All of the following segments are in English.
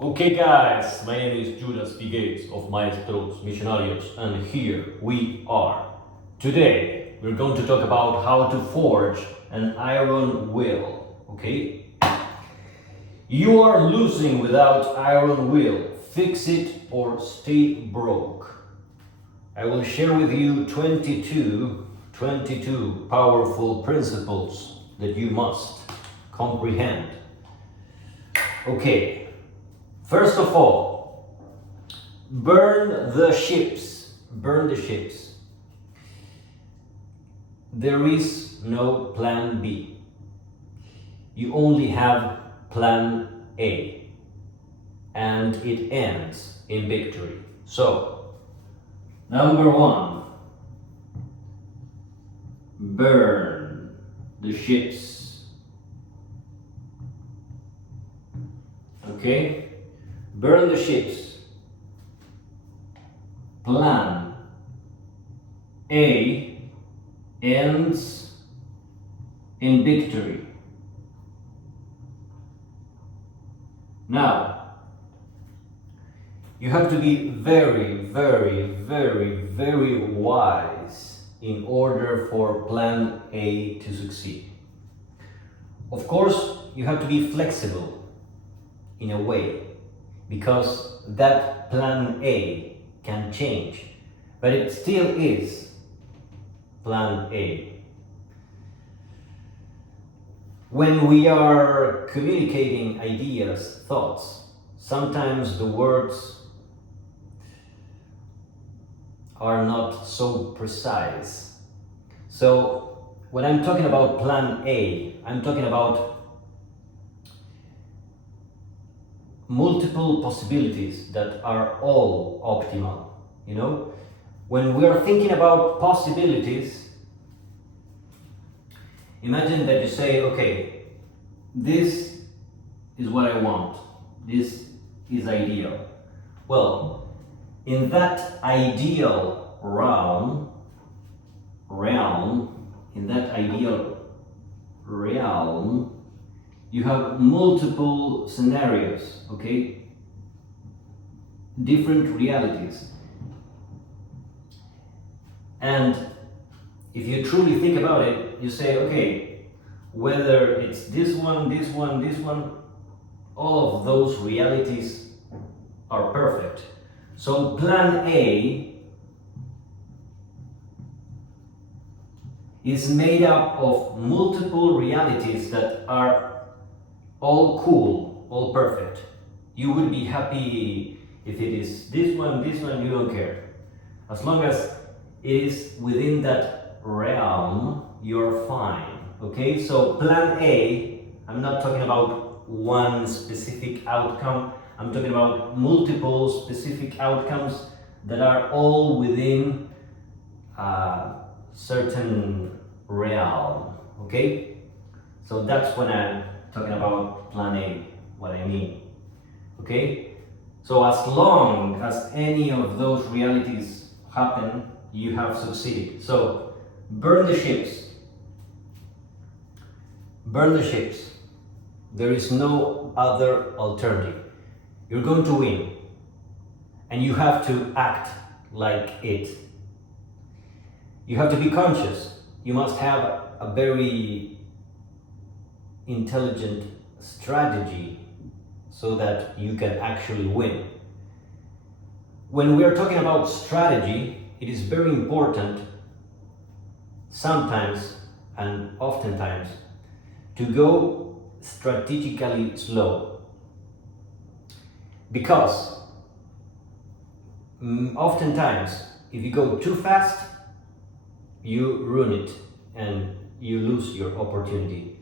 Okay guys, my name is Judas Phi Gates of Maestros Missionarios and here we are. Today we're going to talk about how to forge an iron will, okay? You are losing without iron will. Fix it or stay broke. I will share with you 22 powerful principles that you must comprehend. Okay. First of all, burn the ships. Burn the ships. There is no plan B. You only have plan A. And it ends in victory. So, number one, burn the ships. Okay? Burn the ships. Plan A ends in victory. Now, you have to be very wise in order for plan A to succeed. Of course, you have to be flexible in a way, because that plan A can change, but it still is plan A. When we are communicating ideas, thoughts, sometimes the words are not so precise. So when I'm talking about plan A, I'm talking about multiple possibilities that are all optimal. You know, when we are thinking about possibilities, imagine that you say, okay, this is what I want, this is ideal. Well, in that ideal realm, you have multiple scenarios, okay? Different realities. And if you truly think about it, you say, okay, whether it's this one, all of those realities are perfect. So plan A is made up of multiple realities that are all cool, all perfect. You would be happy if it is this one, you don't care. As long as it is within that realm, you're fine. Okay, so plan A, I'm not talking about one specific outcome, I'm talking about multiple specific outcomes that are all within a certain realm. Okay, so that's when I'm talking about plan A, what I mean. Okay, so as long as any of those realities happen, you have succeeded. So burn the ships. Burn the ships. There is no other alternative. You're going to win, and you have to act like it. You have to be conscious. You must have a very intelligent strategy so that you can actually win. When we are talking about strategy, it is very important sometimes and oftentimes to go strategically slow, because oftentimes if you go too fast, you ruin it and you lose your opportunity.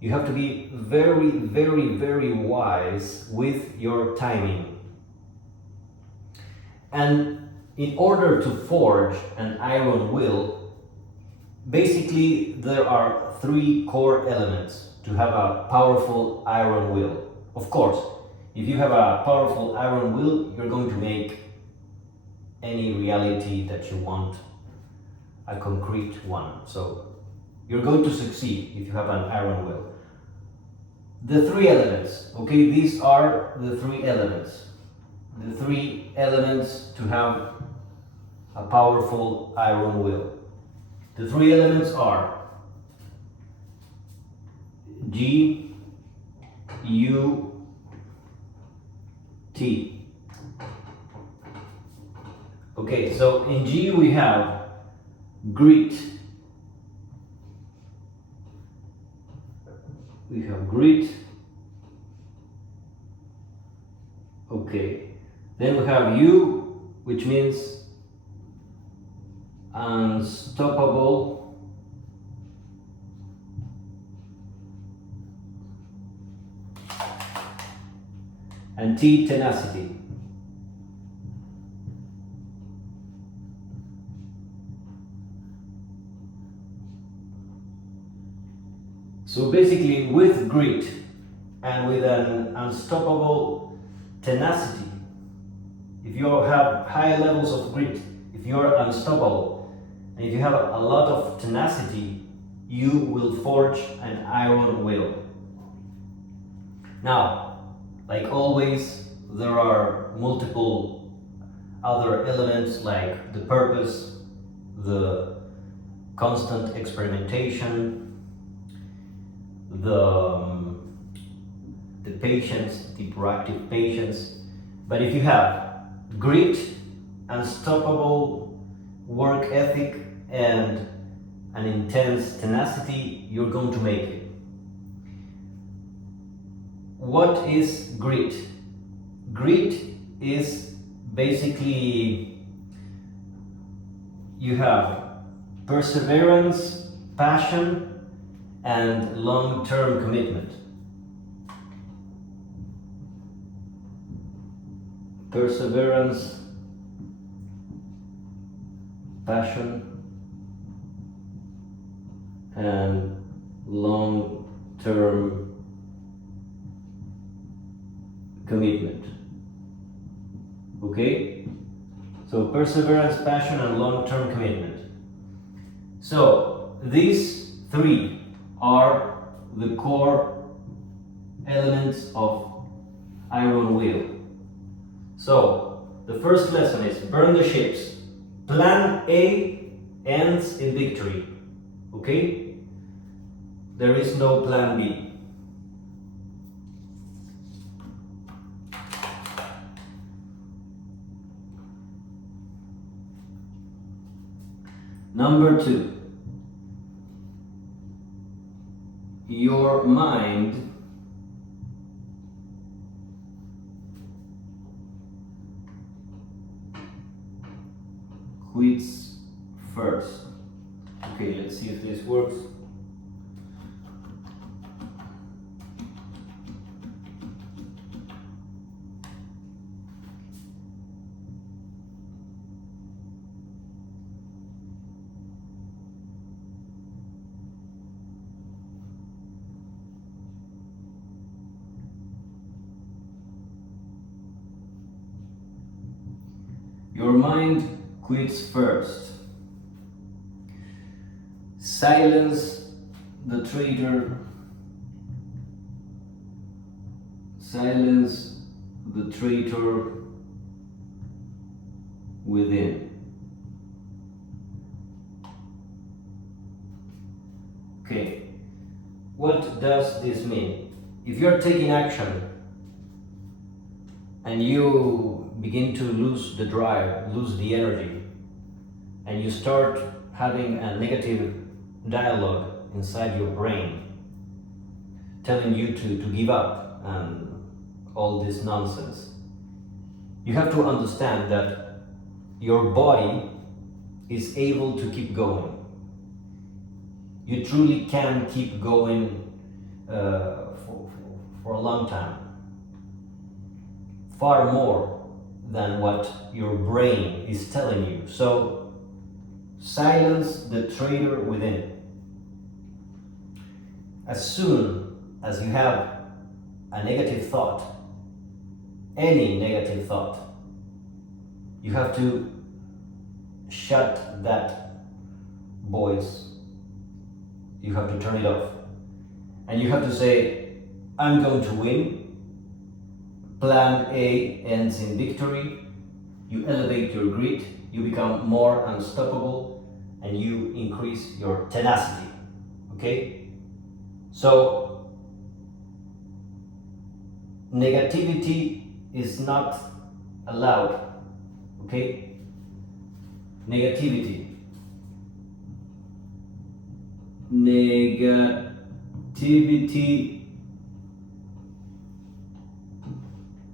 You have to be very wise with your timing. And in order to forge an iron will, basically there are three core elements to have a powerful iron will. Of course, if you have a powerful iron will, you're going to make any reality that you want a concrete one. So you're going to succeed if you have an iron will. the three elements, okay? These are the three elements. The three elements to have a powerful iron will. The three elements are G.U.T. Okay, so in G we have grit. We have grit. Okay, then we have U, which means unstoppable. And T, tenacity. So basically, with grit and with an unstoppable tenacity, if you have high levels of grit, if you are unstoppable, and if you have a lot of tenacity, you will forge an iron will. Now, like always, there are multiple other elements like the purpose, the constant experimentation, the patience, the proactive patience. But if you have grit, unstoppable work ethic, and an intense tenacity, you're going to make it. What is grit? Grit is basically you have perseverance, passion, and long-term commitment. Perseverance, passion, and long-term commitment. Okay? So perseverance, passion, and long-term commitment. So these three are the core elements of iron will. So the first lesson is burn the ships. Plan A ends in victory. Okay? There is no plan B. Number 2. Your mind quits first. Okay, let's see if this works. Your mind quits first. Silence the traitor. Silence the traitor within. Okay, what does this mean? If you're taking action and you begin to lose the drive, lose the energy, and you start having a negative dialogue inside your brain telling you to give up and all this nonsense, you have to understand that your body is able to keep going. You truly can keep going for a long time, far more than what your brain is telling you. So silence the traitor within. As soon as you have a negative thought, any negative thought, you have to shut that voice. You have to turn it off. And you have to say, I'm going to win. Plan A ends in victory. You elevate your grit, you become more unstoppable, and you increase your tenacity. Okay? So, negativity is not allowed. Okay? Negativity. Negativity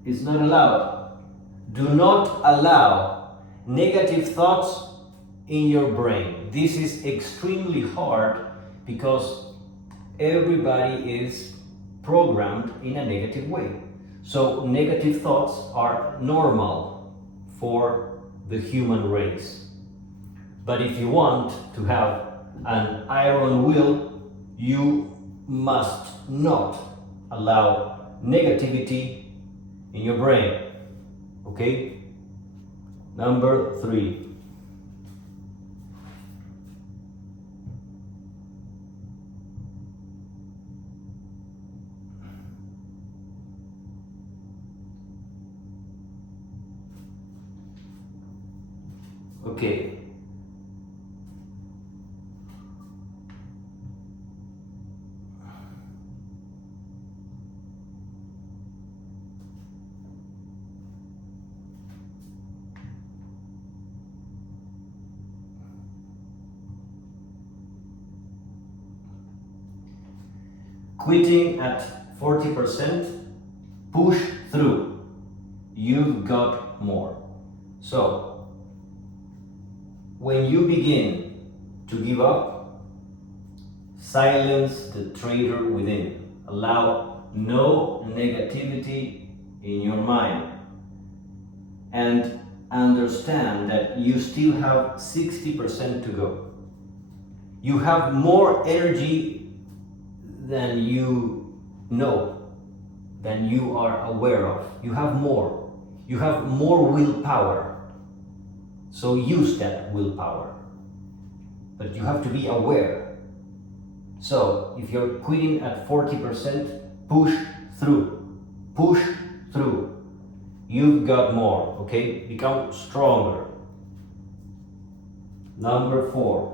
is not allowed. Do not allow negative thoughts in your brain. This is extremely hard because everybody is programmed in a negative way. So negative thoughts are normal for the human race. But if you want to have an iron will, you must not allow negativity in your brain. Okay? Number 3. Okay. Quitting at 40%, push through. You've got more. So, when you begin to give up, silence the traitor within. Allow no negativity in your mind. And understand that you still have 60% to go. You have more energy than you know, than you are aware of. You have more. You have more willpower. So use that willpower. But you have to be aware. So if you're quitting at 40%, push through. Push through. You've got more, okay? Become stronger. Number 4.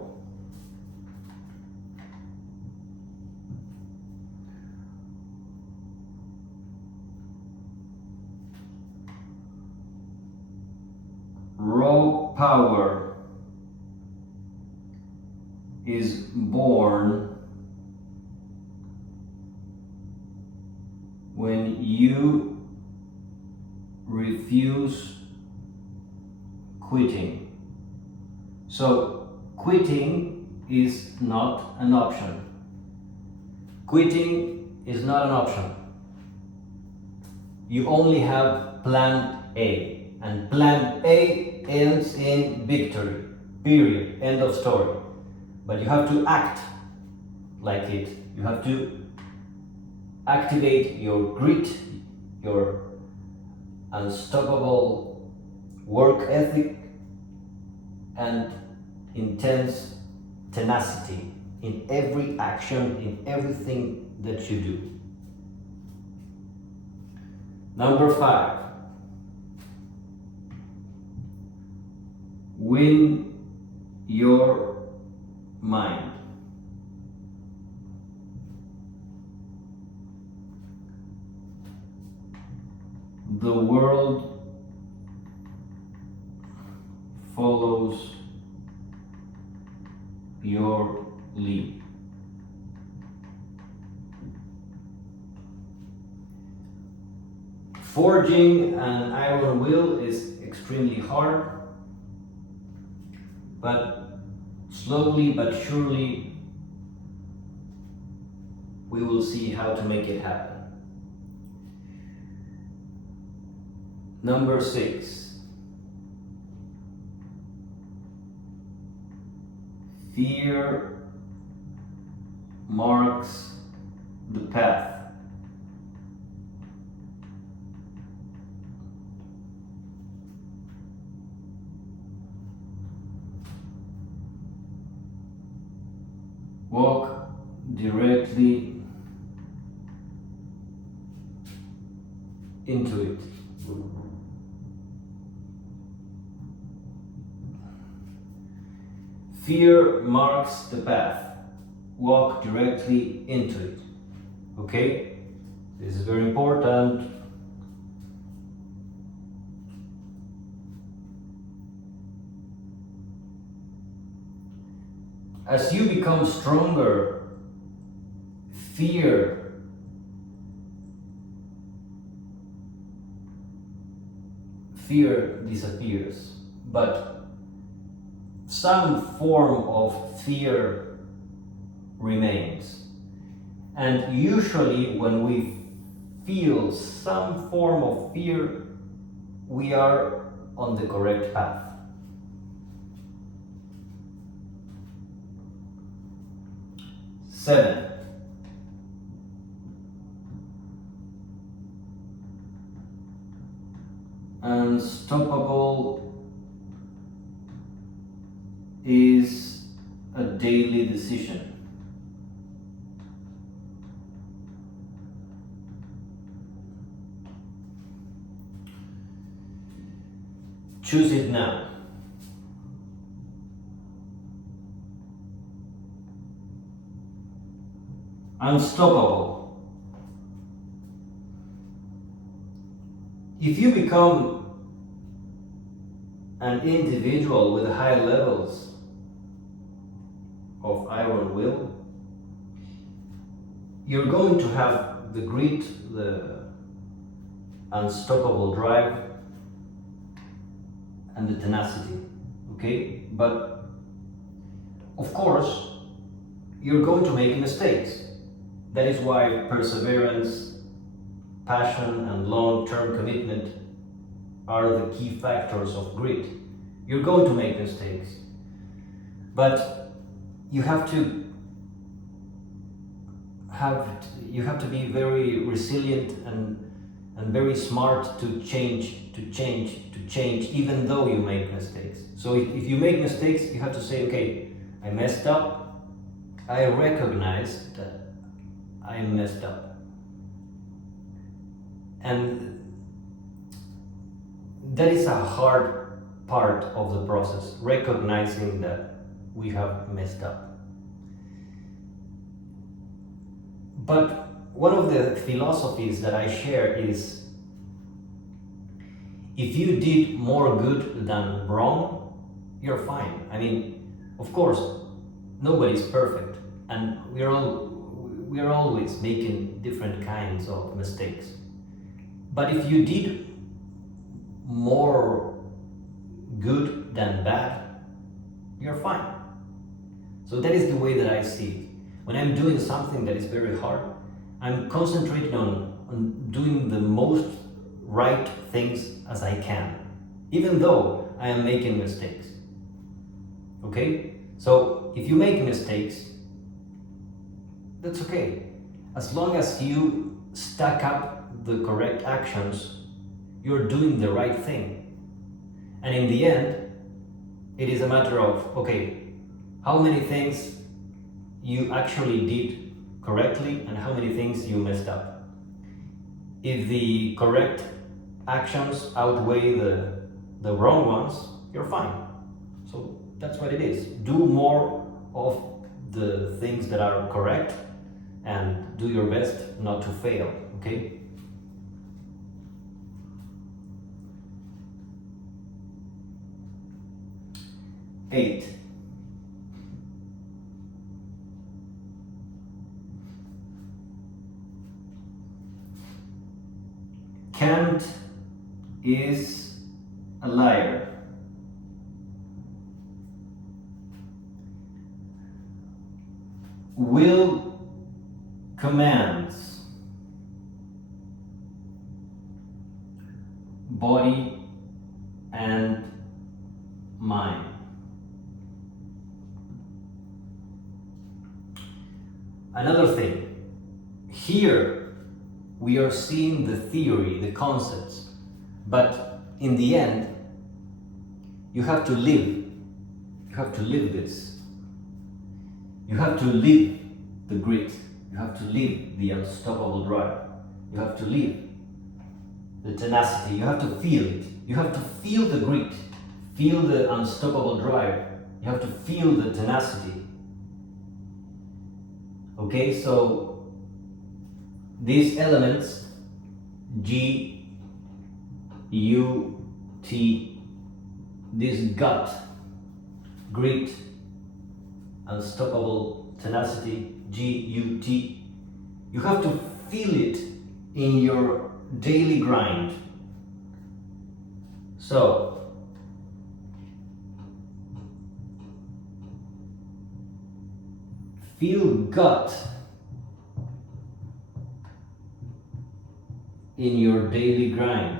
Raw power is born when you refuse quitting. So quitting is not an option. Quitting is not an option. You only have plan A. And plan A ends in victory. Period. End of story. But you have to act like it. You have to activate your grit, your unstoppable work ethic, and intense tenacity in every action, in everything that you do. Number 5. Win your mind. The world follows your lead. Forging an iron will is extremely hard, but slowly but surely we will see how to make it happen. Number 6. Fear marks the path. Walk directly into it. Fear marks the path. Walk directly into it. Okay? This is very important. As you become stronger, fear disappears, but some form of fear remains. And usually when we feel some form of fear, we are on the correct path. Seven. Unstoppable is a daily decision. Choose it now. Unstoppable. If you become an individual with high levels of iron will, you're going to have the grit, the unstoppable drive, and the tenacity, okay? But of course, you're going to make mistakes. That is why perseverance, passion, and long-term commitment are the key factors of grit. You're going to make mistakes, but you have to be very resilient and very smart to change, even though you make mistakes. So if you make mistakes, you have to say, okay, I messed up. I recognize that I messed up. And that is a hard part of the process, recognizing that we have messed up. But one of the philosophies that I share is, if you did more good than wrong, you're fine. I mean, of course, nobody's perfect, and we are always making different kinds of mistakes. But if you did more good than bad, you're fine. So that is the way that I see it. When I'm doing something that is very hard, I'm concentrating on doing the most right things as I can, even though I am making mistakes. Okay? So if you make mistakes, that's okay. As long as you stack up the correct actions, you're doing the right thing. And in the end, it is a matter of, okay, how many things you actually did correctly and how many things you messed up. If the correct actions outweigh the wrong ones, you're fine. So that's what it is. Do more of the things that are correct and do your best not to fail, okay? Eight. Kant is a liar. Will commands. Body and mind. Another thing, here we are seeing the theory, the concepts, but in the end, you have to live. You have to live this. You have to live the grit. You have to live the unstoppable drive. You have to live the tenacity. You have to feel it. You have to feel the grit, feel the unstoppable drive. You have to feel the tenacity. Okay, so these elements, G.U.T, this gut, grit, unstoppable tenacity, G.U.T, you have to feel it in your daily grind. So, feel gut in your daily grind.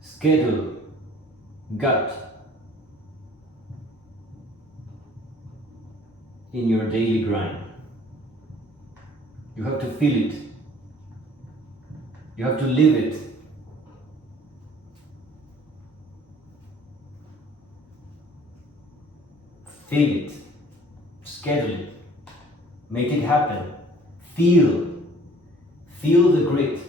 Schedule gut in your daily grind. You have to feel it. You have to live it. Feel it. Schedule it. Make it happen. Feel the grit.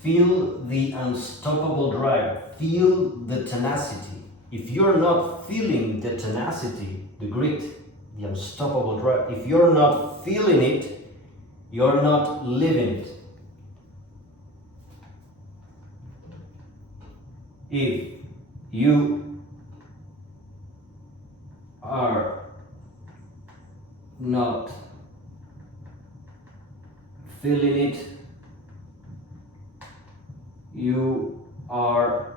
Feel the unstoppable drive. Feel the tenacity. If you're not feeling the tenacity, the grit, the unstoppable drive, if you're not feeling it, you're not living it. If you are not feeling it, you are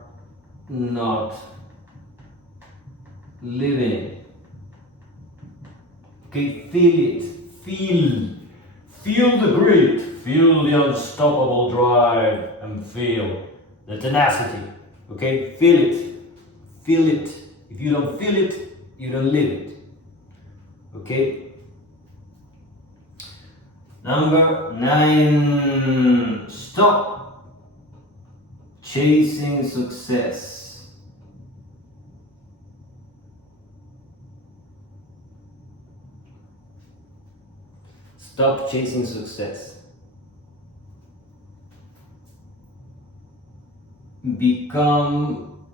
not living it. Okay, feel it. Feel the grit. Feel the unstoppable drive and feel the tenacity. Okay, feel it. Feel it. If you don't feel it, you don't live it. Okay. Number 9. Stop chasing success. Stop chasing success. Become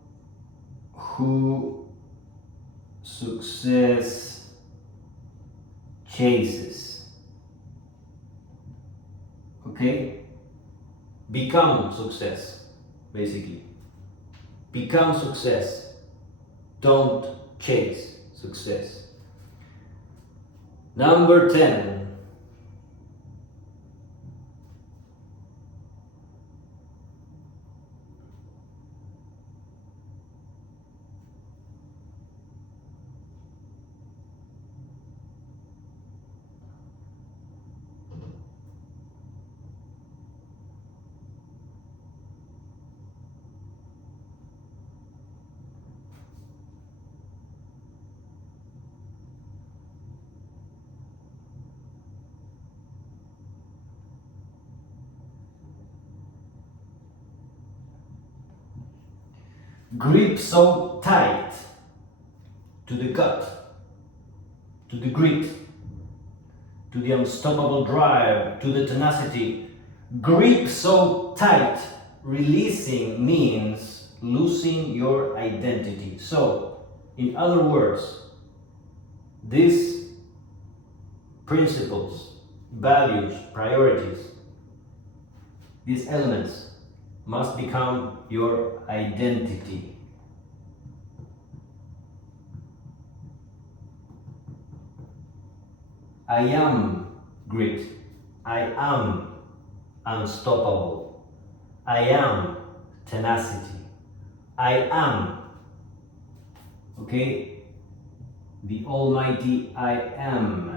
who success chases. Okay? Become success, basically. Become success. Don't chase success. Number 10. Grip so tight to the gut, to the grit, to the unstoppable drive, to the tenacity. Grip so tight, releasing means losing your identity. So, in other words, these principles, values, priorities, these elements must become your identity. I am grit. I am unstoppable. I am tenacity. I am, okay, the almighty I am.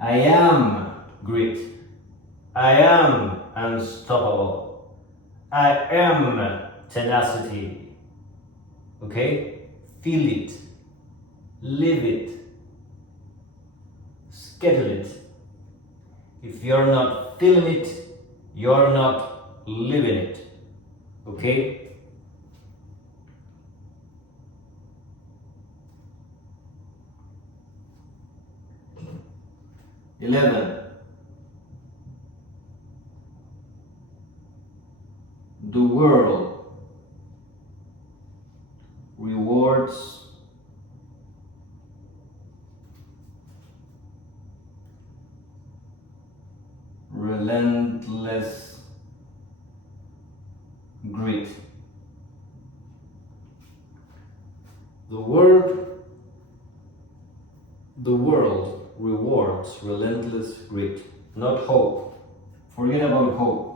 I am grit. I am unstoppable. I am tenacity. Okay? Feel it. Live it. Schedule it. If you're not feeling it, you're not living it. Okay? Eleven. The world rewards relentless grit. The world rewards relentless grit, not hope. Forget about hope.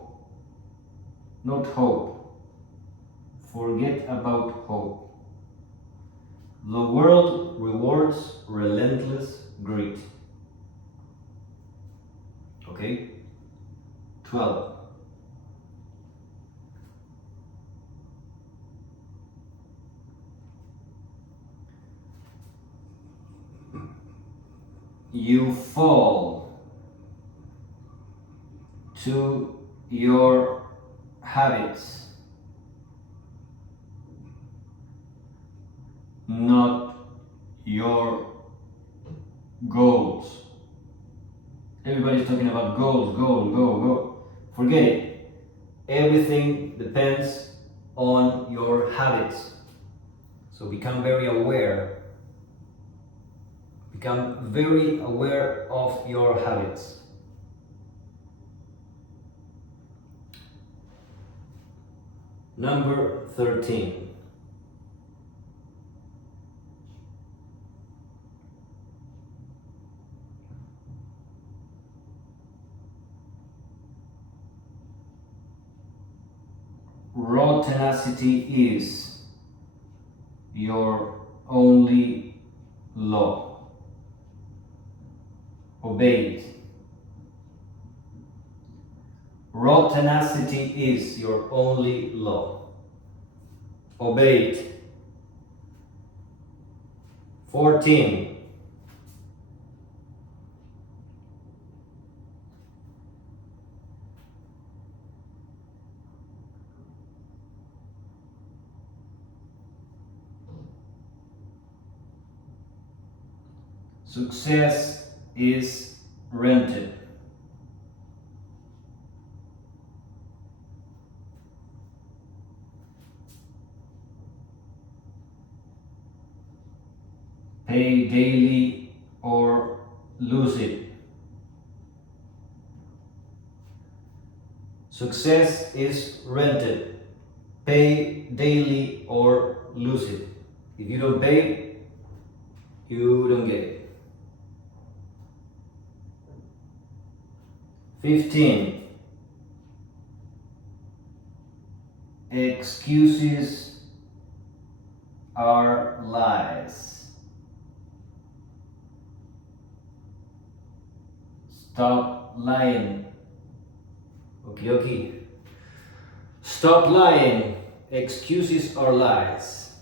Not hope. Forget about hope. The world rewards relentless grit. Okay? 12. You fall to your habits, not your goals. Everybody's talking about goals, goal. Forget it. Everything depends on your habits. So become very aware. Become very aware of your habits. Number 13. Raw tenacity is your only law. Obey it. Raw tenacity is your only law. Obey it. 14. Success is rented. Pay daily or lose it. Success is rented. Pay daily or lose it. If you don't pay, you don't get it. 15. Excuses are lies. Stop lying. Okay. Stop lying. Excuses are lies.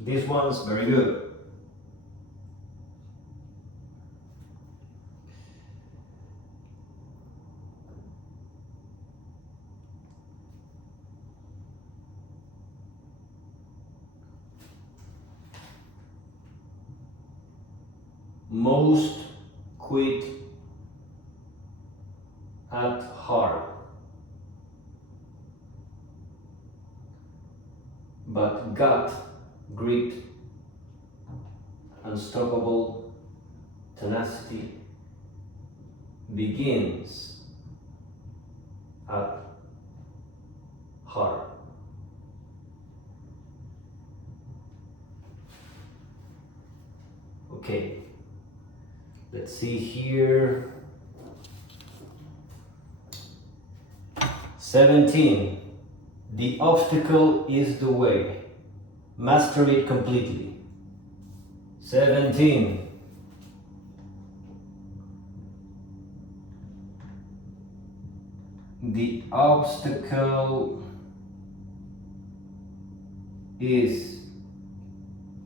This one's very good. Most quit at heart, but gut, grit, unstoppable tenacity begins at heart. Okay, let's see here. 17. The obstacle is the way. Master it completely. 17. The obstacle is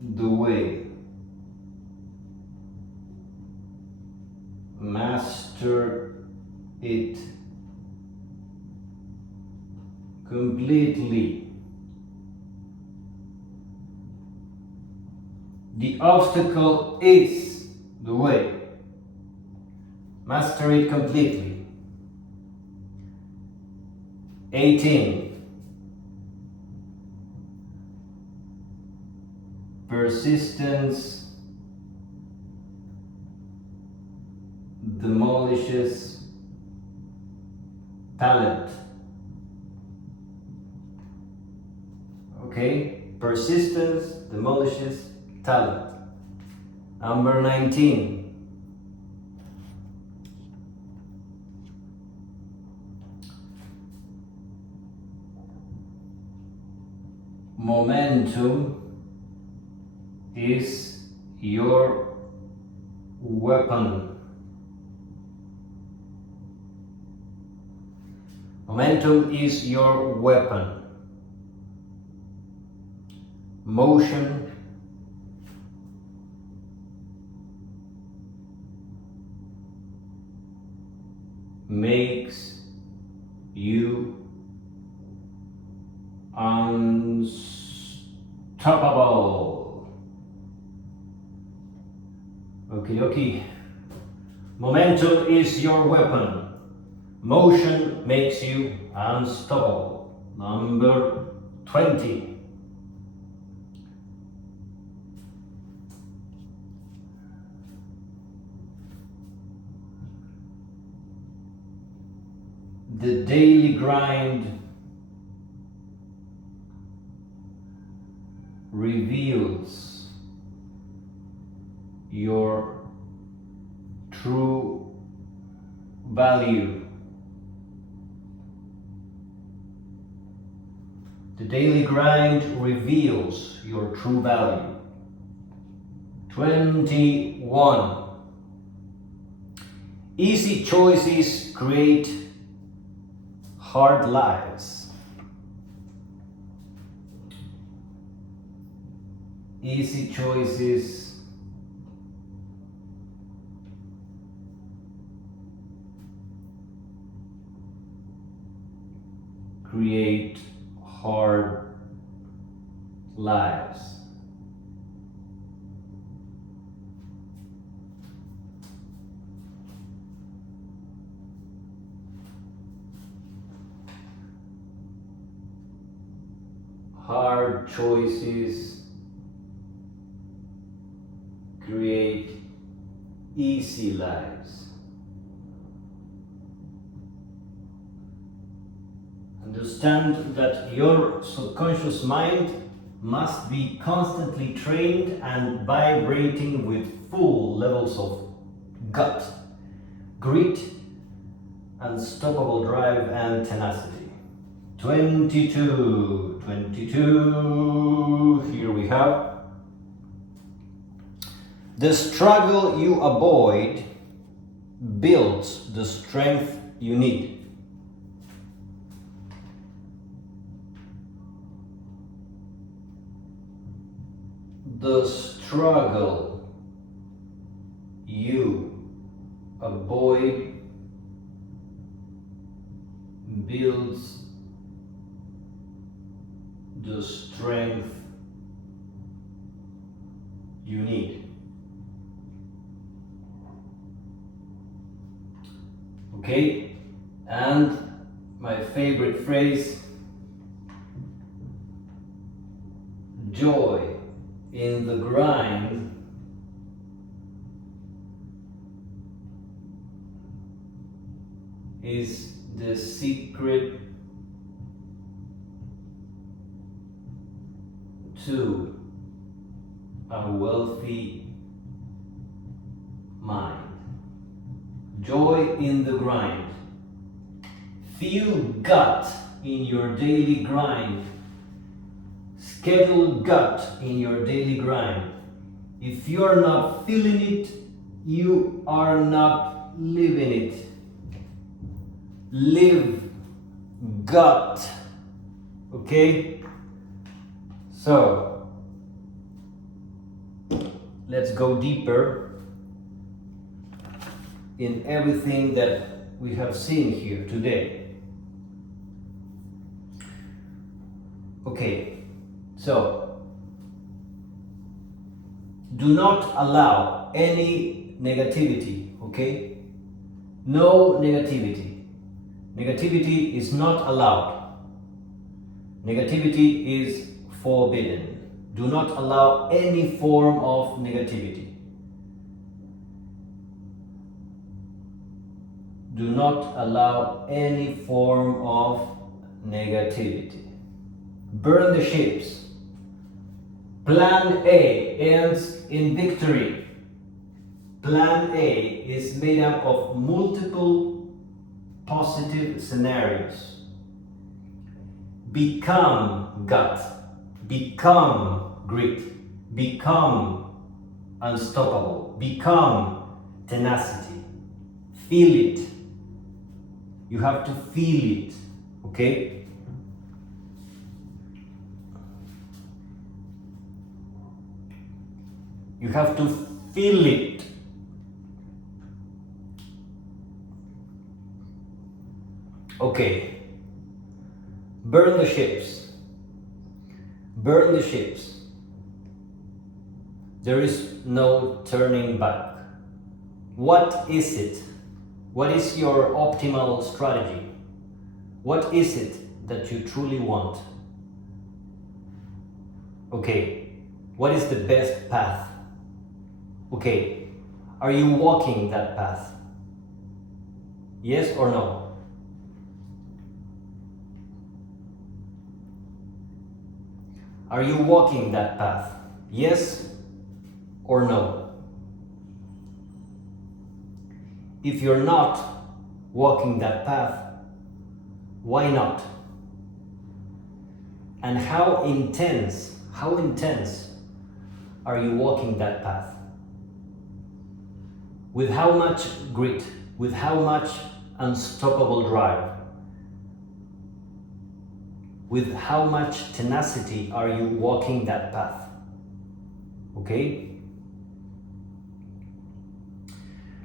the way. Master master it completely. The obstacle is the way. Master it completely. 18. Persistence demolishes talent. Okay, persistence demolishes talent. Number 19. Momentum is your weapon. Momentum is your weapon. Motion makes you unstoppable. Okie dokie. Momentum is your weapon. Motion makes you unstoppable. Number 20. The daily grind reveals your true value. The daily grind reveals your true value. 21. Easy choices create hard lives. Easy choices create hard lives. Hard choices create easy lives. Understand that your subconscious mind must be constantly trained and vibrating with full levels of gut, grit, unstoppable drive, and tenacity. 22. Here we have. The struggle you avoid builds the strength you need. The struggle you avoid builds the strength you need. Okay, and my favorite phrase, joy in the grind is the secret to a wealthy mind. Joy in the grind. Feel gut in your daily grind. Schedule gut in your daily grind. If you are not feeling it, you are not living it. Live gut. Okay? So, let's go deeper in everything that we have seen here today. Okay, so do not allow any negativity, okay? No negativity. Negativity is not allowed. Negativity is forbidden. Do not allow any form of negativity. Do not allow any form of negativity. Burn the ships. Plan A ends in victory. Plan A is made up of multiple positive scenarios. Become gut. Become grit. Become unstoppable. Become tenacity. Feel it. You have to feel it, okay? You have to feel it. Okay. Burn the ships. Burn the ships. There is no turning back. What is it? What is your optimal strategy? What is it that you truly want? Okay. What is the best path? Okay. Are you walking that path? Yes or no? Are you walking that path? Yes or no? If you're not walking that path, why not? And how intense are you walking that path? With how much grit, with how much unstoppable drive, with how much tenacity are you walking that path? Okay?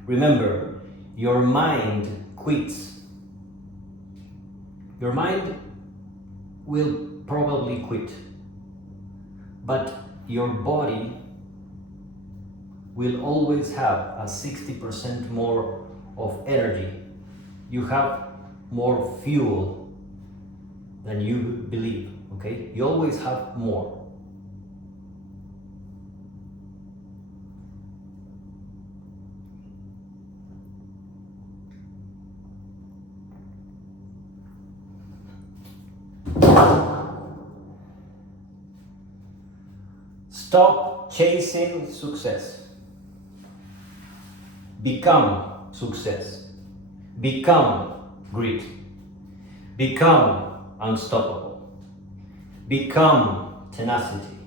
Remember, your mind quits. Your mind will probably quit, but your body will always have a 60% more of energy. You have more fuel than you believe, okay? You always have more. Stop chasing success. Become success. Become grit. Become unstoppable. Become tenacity.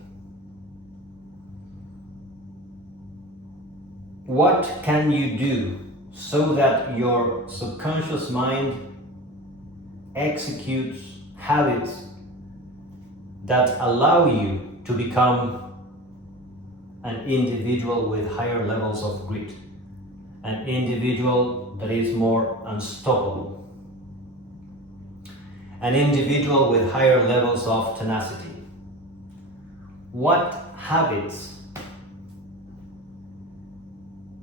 What can you do so that your subconscious mind executes habits that allow you to become an individual with higher levels of grit, an individual that is more unstoppable, an individual with higher levels of tenacity? What habits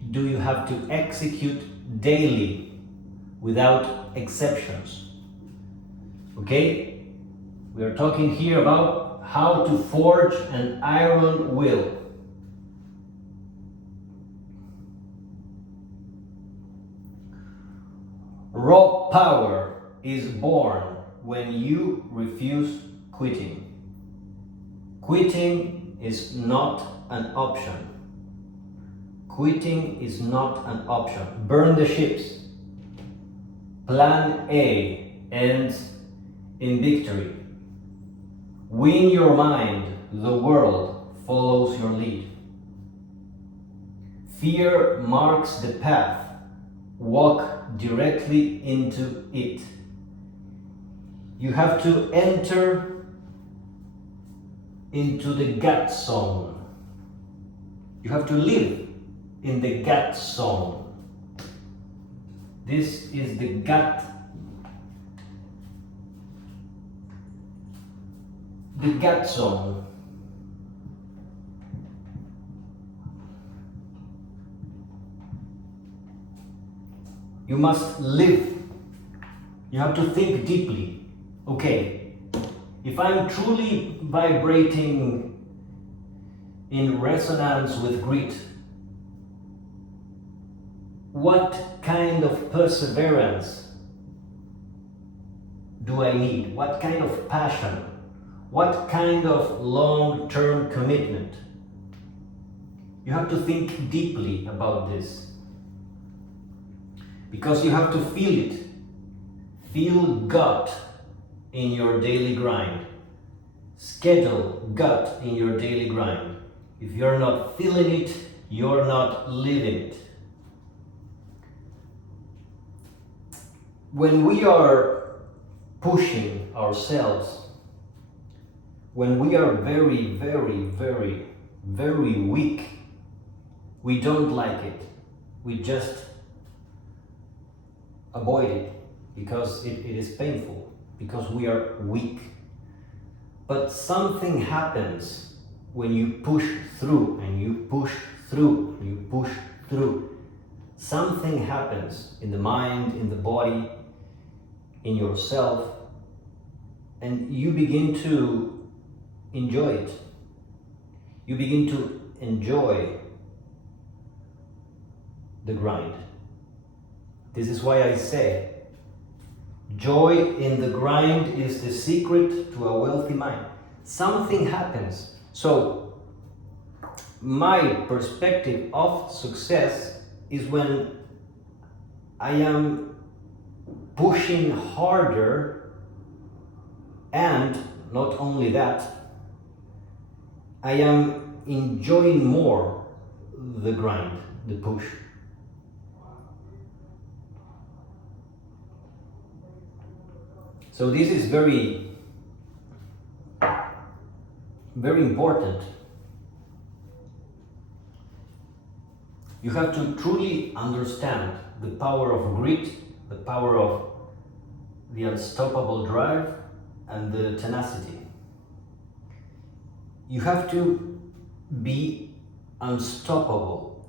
do you have to execute daily without exceptions? Okay? We are talking here about how to forge an iron will. Raw power is born when you refuse quitting. Quitting is not an option. Quitting is not an option. Burn the ships. Plan A ends in victory. Win your mind, the world follows your lead. Fear marks the path. Walk directly into it. You have to enter into the gut zone. You have to live in the gut zone. This is the gut. The gut zone. You must live. You have to think deeply. Okay, if I'm truly vibrating in resonance with grit, what kind of perseverance do I need? What kind of passion? What kind of long-term commitment? You have to think deeply about this, because you have to feel it. Feel gut in your daily grind. Schedule gut in your daily grind. If you're not feeling it, you're not living it. When we are pushing ourselves, when we are very, very, very, very weak, we don't like it. We just avoid it because it is painful, because we are weak. But something happens when you push through and you push through and you push through. Something happens in the mind, in the body, in yourself, and you begin to enjoy it. You begin to enjoy the grind. This is why I say, joy in the grind is the secret to a wealthy mind. Something happens. So, my perspective of success is when I am pushing harder, and not only that, I am enjoying more the grind, the push. So this is very, very important. You have to truly understand the power of grit, the power of the unstoppable drive, and the tenacity. You have to be unstoppable.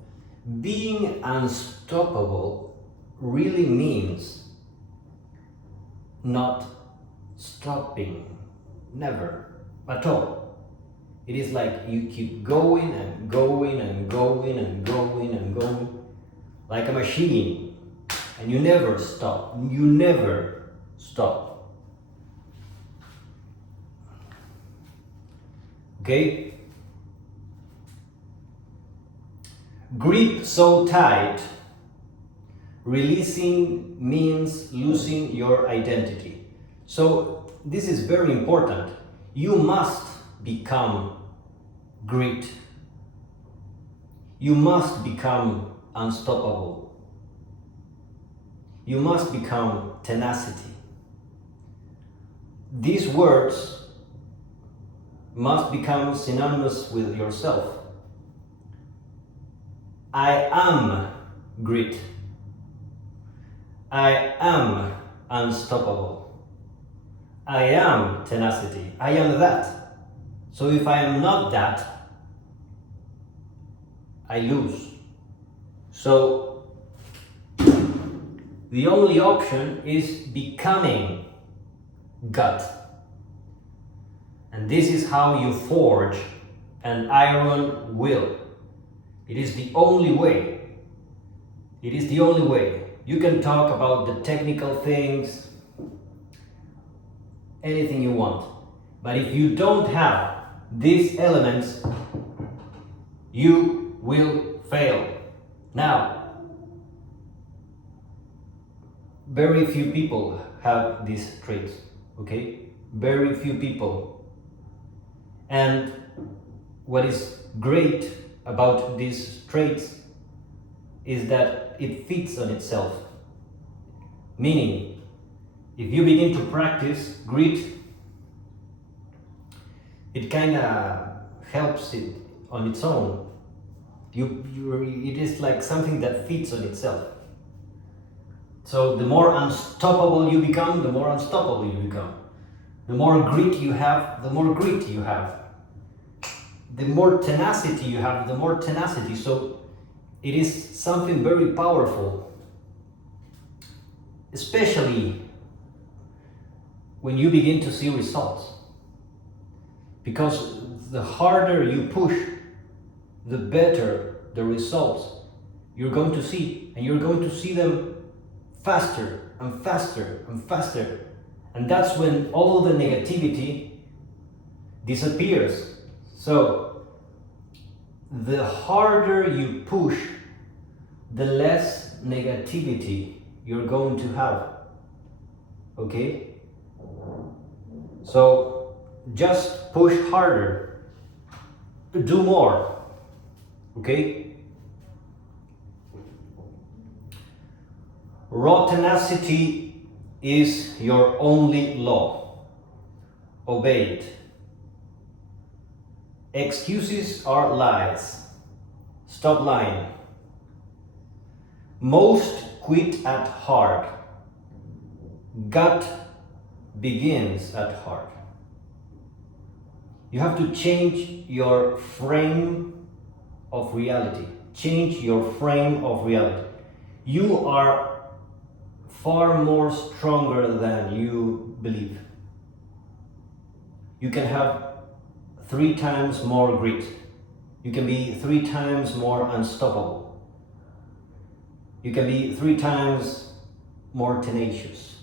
Being unstoppable really means not stopping, never at all. It is like you keep going and going and going and going and going, like a machine, and you never stop. You never stop. Okay? Grip so tight. Releasing means losing your identity. So this is very important. You must become grit. You must become unstoppable. You must become tenacity. These words must become synonymous with yourself. I am grit. I am unstoppable. I am tenacity. I am that. So if I am not that, I lose. So the only option is becoming gut. And this is how you forge an iron will. It is the only way. It is the only way. You can talk about the technical things, anything you want. But if you don't have these elements, you will fail. Now, very few people have these traits, okay? Very few people. And what is great about these traits is that it fits on itself. Meaning, if you begin to practice grit, it kind of helps it on its own. It is like something that fits on itself. So the more unstoppable you become, the more unstoppable you become. The more grit you have, the more grit you have. The more tenacity you have, the more tenacity. So it is something very powerful, especially when you begin to see results. Because the harder you push, the better the results you're going to see. And you're going to see them faster and faster and faster. And that's when all the negativity disappears. So the harder you push, the less negativity you're going to have. Okay? So just push harder. Do more. Okay? Raw tenacity is your only law. Obey it. Excuses are lies. Stop lying. Most quit at heart. Gut begins at heart. You have to change your frame of reality. Change your frame of reality. You are far more stronger than you believe. You can have 3 times more grit. You can be 3 times more unstoppable. You can be 3 times more tenacious.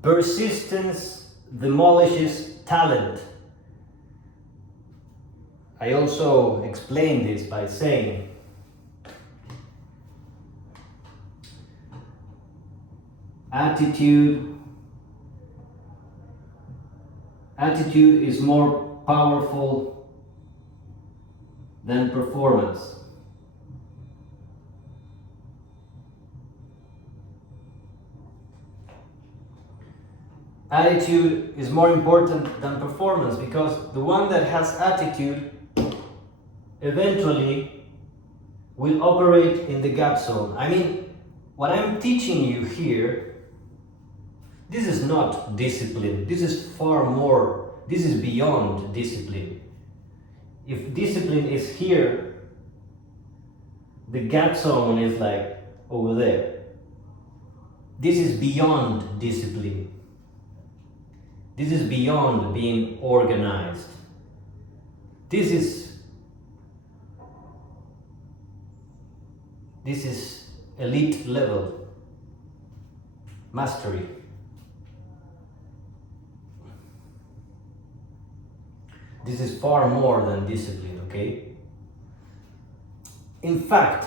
Persistence demolishes talent. I also explain this by saying attitude is more powerful than performance. Attitude is more important than performance, because the one that has attitude eventually will operate in the gap zone. I mean, what I'm teaching you here, this is not discipline. This is far more, this is beyond discipline. If discipline is here, the gap zone is like over there. This is beyond discipline. This is beyond being organized. This is elite level mastery. This is far more than discipline, okay? In fact,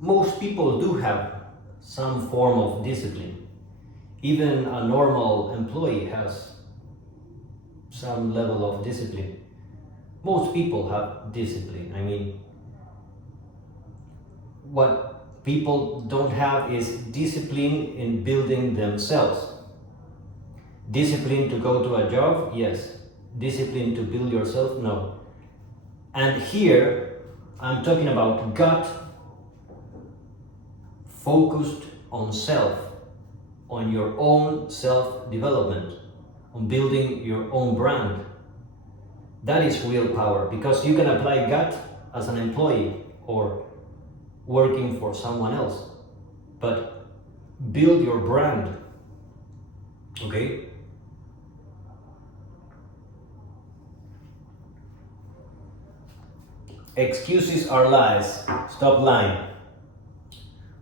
most people do have some form of discipline. Even a normal employee has some level of discipline. Most people have discipline. I mean, what people don't have is discipline in building themselves. Discipline to go to a job, yes. Discipline to build yourself, no. And here, I'm talking about gut, focused on self, on your own self-development, on building your own brand. That is real power, because you can apply gut as an employee or working for someone else, but build your brand, okay? Excuses are lies. Stop lying.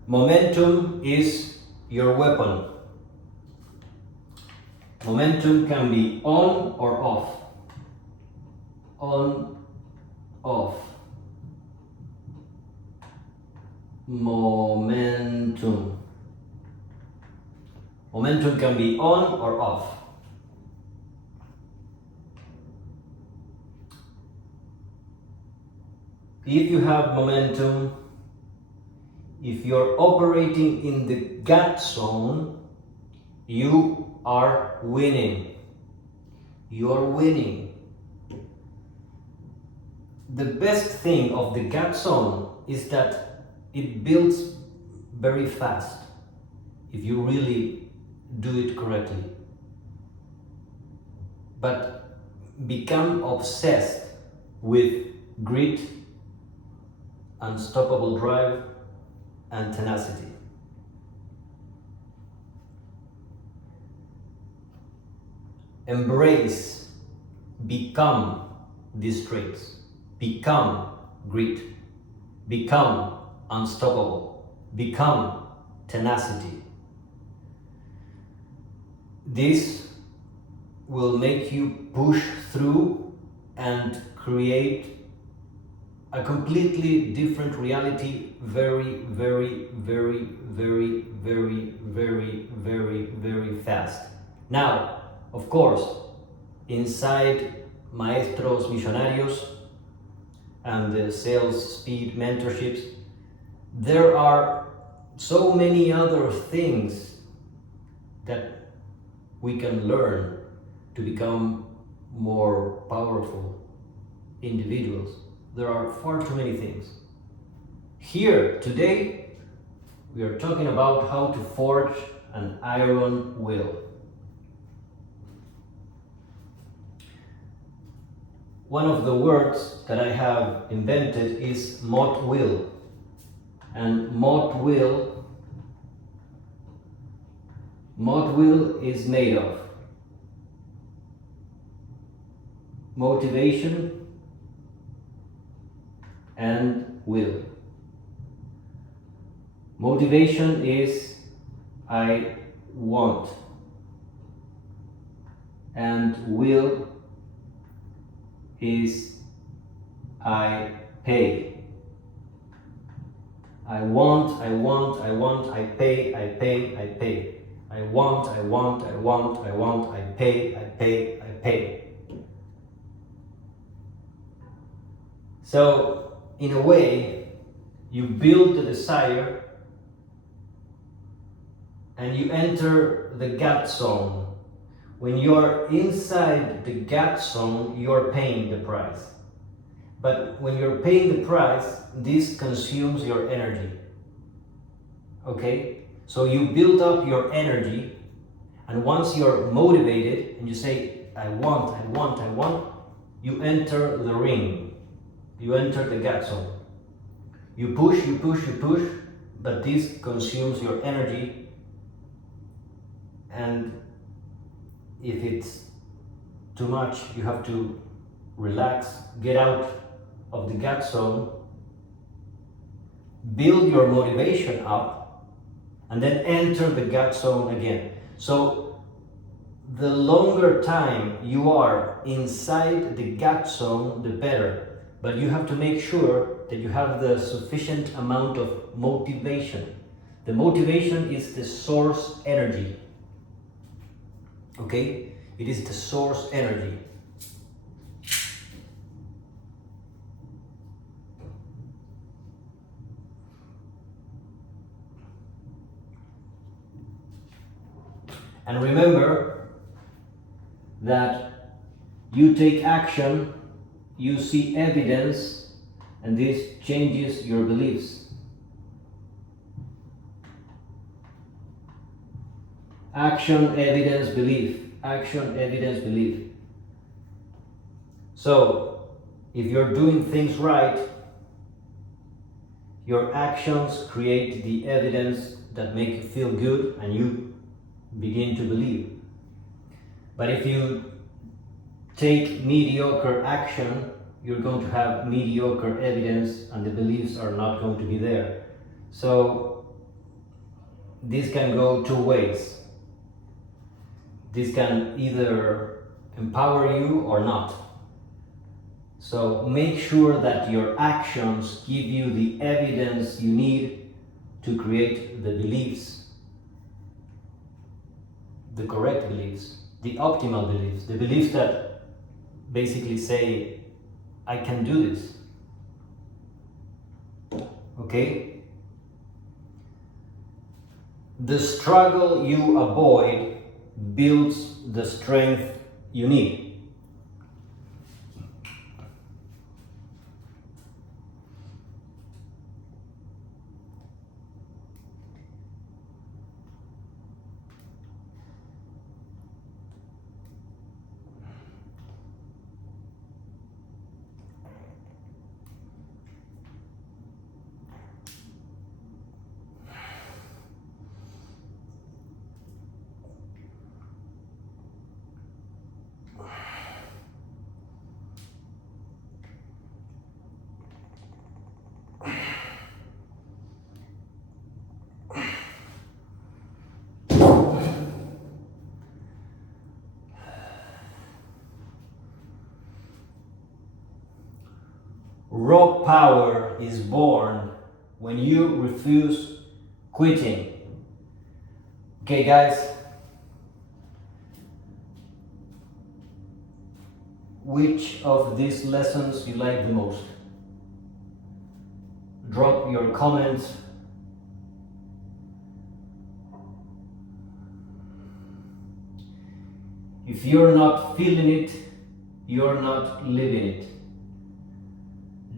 Momentum is your weapon. Momentum can be on or off. On, off. Momentum. Momentum can be on or off. If you have momentum, if you're operating in the gut zone, you are winning. You're winning. The best thing of the gut zone is that it builds very fast if you really do it correctly. But become obsessed with grit, unstoppable drive, and tenacity. Embrace, become these traits. Become grit. Become unstoppable. Become tenacity. This will make you push through and create a completely different reality very, very, very, very, very, very, very, very fast. Now, of course, inside Maestros Millonarios and the sales speed mentorships, there are so many other things that we can learn to become more powerful individuals. There are far too many things. Here, today, we are talking about how to forge an iron will. One of the words that I have invented is ModWill. And ModWill is made of motivation and will. Motivation is I want, and will is I pay. I want, I pay, I pay, I pay. I want, I pay, I pay, I pay. So, in a way, you build the desire and you enter the GAT zone. When you're inside the GAT zone, you're paying the price. But when you're paying the price, this consumes your energy. Okay? So you build up your energy, and once you're motivated and you say, I want, you enter the ring. You enter the GAT zone. You push, but this consumes your energy, and if it's too much, you have to relax, get out of the GAT zone, build your motivation up, and then enter the GAT zone again. So the longer time you are inside the GAT zone, the better. But you have to make sure that you have the sufficient amount of motivation. The motivation is the source energy. Okay? It is the source energy. And remember that you take action, you see evidence, and this changes your beliefs. Action, evidence, belief. Action, evidence, belief. So, if you're doing things right, your actions create the evidence that make you feel good and you begin to believe. But if you take mediocre action, you're going to have mediocre evidence and the beliefs are not going to be there. So this can go two ways. This can either empower you or not. So make sure that your actions give you the evidence you need to create the beliefs, the correct beliefs, the optimal beliefs, the beliefs that basically say, I can do this. Okay? The struggle you avoid builds the strength you need. Raw power is born when you refuse quitting. Okay, guys. Which of these lessons you like the most? Drop your comments. If you're not feeling it, you're not living it.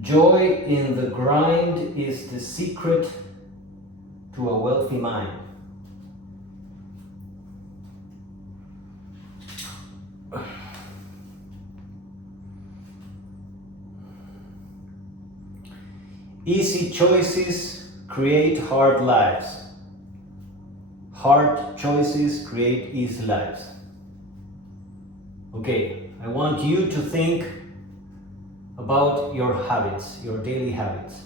Joy in the grind is the secret to a wealthy mind. Easy choices create hard lives. Hard choices create easy lives. Okay, I want you to think about your habits, your daily habits.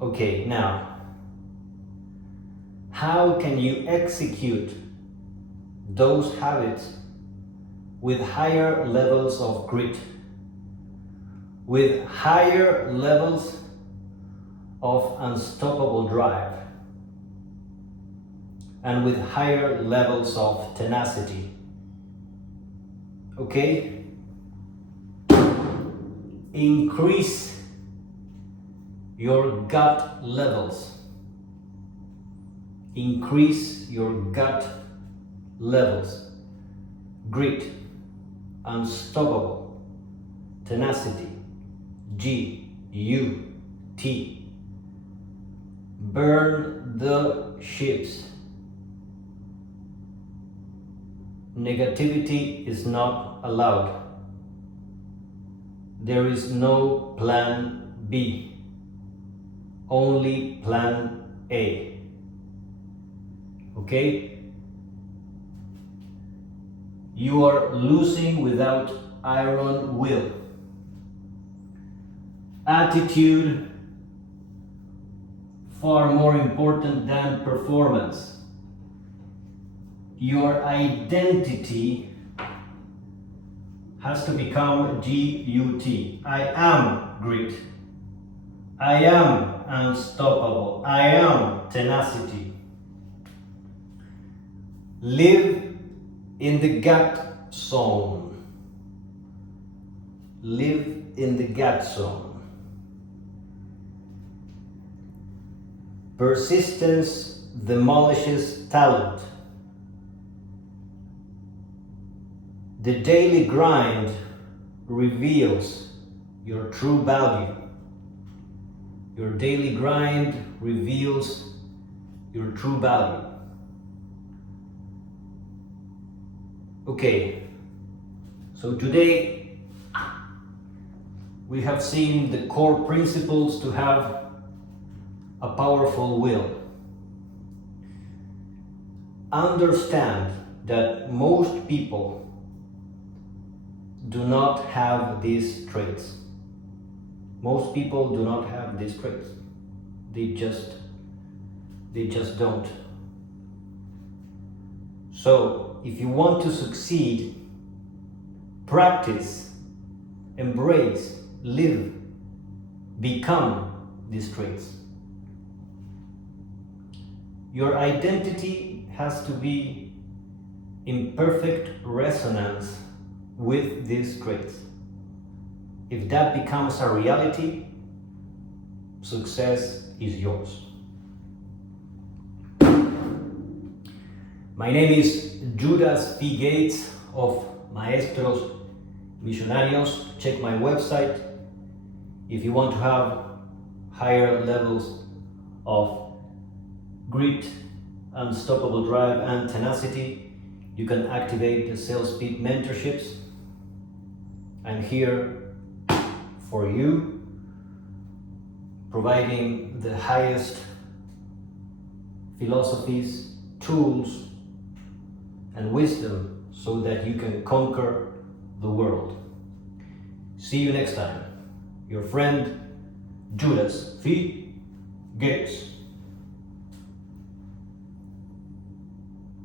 Okay, now, how can you execute those habits with higher levels of grit, with higher levels of unstoppable drive, and with higher levels of tenacity? Okay? Increase your gut levels. Increase your gut levels. Grit, unstoppable, tenacity, G.U.T. Burn the ships. Negativity is not allowed. There is no plan B, only plan A. Okay? You are losing without iron will. Attitude far more important than performance. Your identity has to become G.U.T. I am grit. I am unstoppable. I am tenacity. Live in the gut zone. Live in the gut zone. Persistence demolishes talent. The daily grind reveals your true value. Your daily grind reveals your true value. Okay, so today we have seen the core principles to have a powerful will. Understand that most people do not have these traits. Most people do not have these traits. They just don't. So, if you want to succeed, practice, embrace, live, become these traits. Your identity has to be in perfect resonance with these traits. If that becomes a reality, success is yours. My name is Judas Phi Gates of Maestros Millonarios. Check my website if you want to have higher levels of grit, unstoppable drive, and tenacity. You can activate the Sales Speed Mentorships. I'm here for you, providing the highest philosophies, tools, and wisdom so that you can conquer the world. See you next time. Your friend, Judas Phi Gates.